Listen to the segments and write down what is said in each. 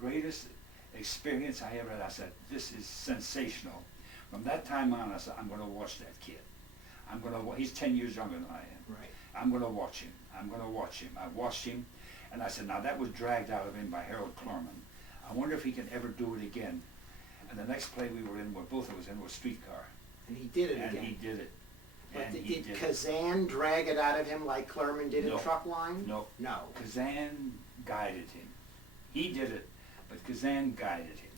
greatest experience I ever had. I said, this is sensational. From that time on, I said, I'm going to watch that kid. He's 10 years younger than I am. Right. I'm going to watch him. I'm going to watch him. I watched him, and I said, now that was dragged out of him by Harold Clurman. I wonder if he can ever do it again. And the next play we were in, where both of us in, was Streetcar. And he did it And again. he did it. But And he did did it. Kazan drag it out of him like Clurman did in No. Truck Line? No. No. Kazan guided him. He did it, but Kazan guided him.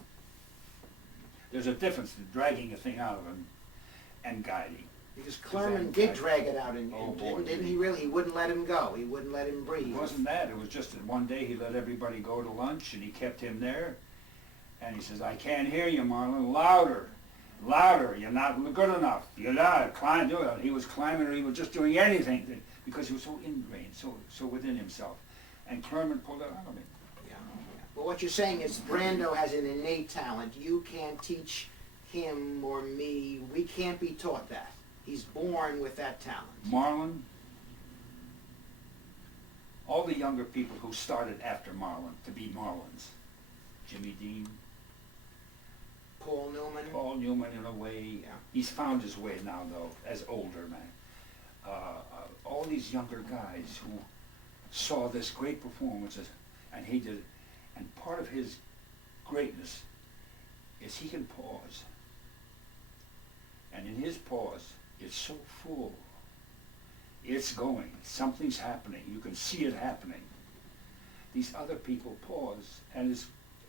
There's a difference in dragging a thing out of him and guiding. Because Kazan Clurman did guided. drag it out, and Oh, boy, didn't did he he. really? He wouldn't let him go. He wouldn't let him breathe. It wasn't that. It was just that one day he let everybody go to lunch, and he kept him there. And he says, I can't hear you, Marlon. Louder. Louder. You're not good enough. You're not. Climb, do it. He was climbing, or he was just doing anything because he was so ingrained, so within himself. And Clurman pulled it out of him. Yeah. Well, what you're saying is Brando has an innate talent. You can't teach him or me. We can't be taught that. He's born with that talent. Marlon, all the younger people who started after Marlon to be Marlons, Jimmy Dean, Paul Newman, in a way, Yeah. he's found his way now though, as older man. All these younger guys who saw this great performances, and he did it. And part of his greatness is he can pause. And in his pause, it's so full. It's going. Something's happening. You can see it happening. These other people pause, and it's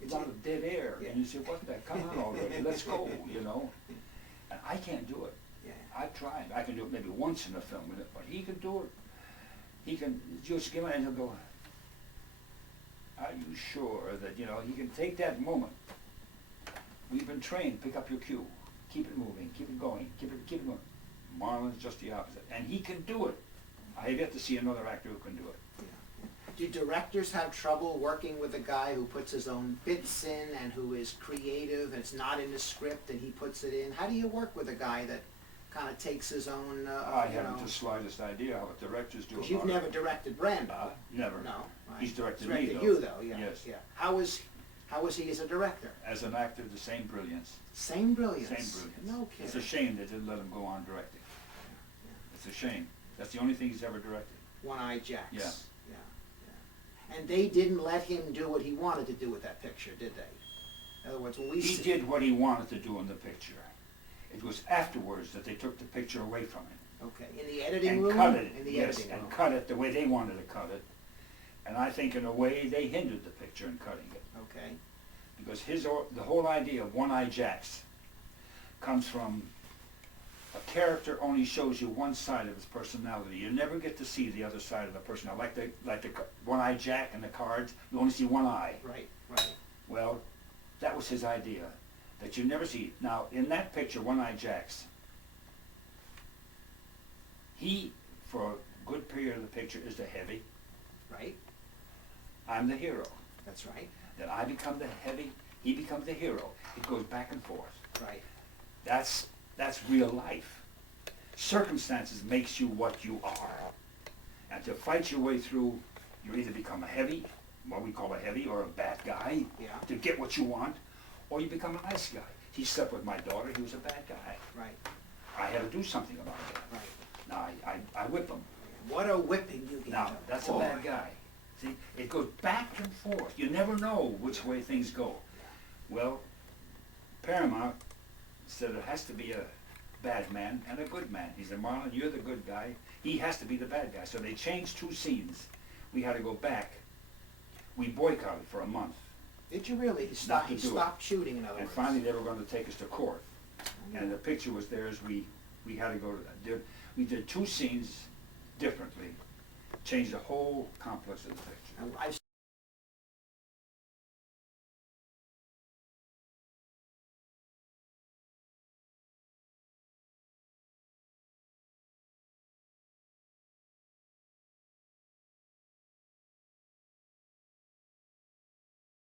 a lot of dead air. Yeah. And you say, what the, come on already, let's go, you know. And I can't do it. Yeah. I've tried. I can do it maybe once in a film, but he can do it. He can just give it, and he'll go, are you sure that, you know, he can take that moment. We've been trained, pick up your cue. Keep it moving, keep it going, keep it going. Marlon's just the opposite, and he can do it. I have yet to see another actor who can do it. Do directors have trouble working with a guy who puts his own bits in and who is creative and it's not in the script and he puts it in? How do you work with a guy that kind of takes his own, I you haven't know? the slightest idea how directors do it. Because you've never directed Brando. Never. No. Right. He's directed He's me, directed though. you, though, yeah. Yes. Yeah. How was he as a director? As an actor, the same brilliance. Same brilliance. Same brilliance. No kidding. It's a shame they didn't let him go on directing. It's a shame. That's the only thing he's ever directed. One-Eyed Jacks. Yeah. Yeah. And they didn't let him do what he wanted to do with that picture, did they? In other words, when we He did what he wanted to do in the picture. It was afterwards that they took the picture away from him. Okay. In the editing And room? cut it. In the Yes, editing room. and cut it the way they wanted to cut it. And I think in a way they hindered the picture in cutting it. Okay. Because the whole idea of One-Eyed Jacks comes from a character only shows you one side of his personality. You never get to see the other side of the personality. Like the One-Eyed Jack in the cards, you only see one eye. Right, right. Well, that was his idea, that you never see. Now, in that picture, One-Eyed Jacks, he, for a good period of the picture, is the heavy. Right. I'm the hero. That's right. That I become the heavy, he becomes the hero. It goes back and forth. Right. That's real life. Circumstances makes you what you are. And to fight your way through, you either become a heavy, what we call a heavy, or a bad guy, Yeah. to get what you want, or you become a nice guy. He slept with my daughter, he was a bad guy. Right. I had to do something about that. Right. Now, I whip him. What a whipping you get. Now, that's a bad guy. See, it goes back and forth. You never know which way things go. Well, Paramount said there has to be a bad man and a good man. He said, Marlon, you're the good guy. He has to be the bad guy. So they changed 2 scenes. We had to go back. We boycotted for a month. Did you really? He Not to do stopped shooting, in other And words. finally they were going to take us to court. And the picture was theirs. We had to go to, we did 2 scenes differently. Changed the whole complex of the picture. I've